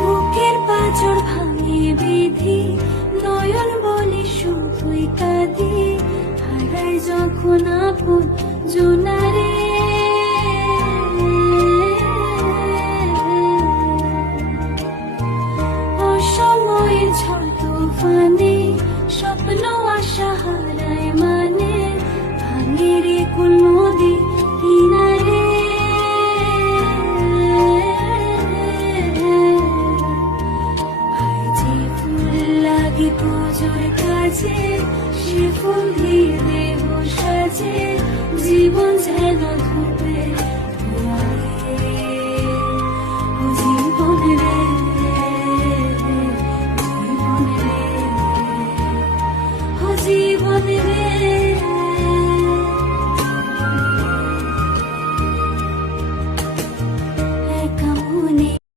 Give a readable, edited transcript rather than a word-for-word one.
বুকের পাঁজর ভাঙে বিধি, নয়ন বলে শুধুই কাঁদি, হারাই যখন আপন জোনারে। অসময়ে ঝড় তুফানে স্বপ্ন আশা হারায় মানে, ভাঙে রে কুল নদী কিনারে। পুজোর কাছে সে ফুল দিয়ে দেহ সাজে,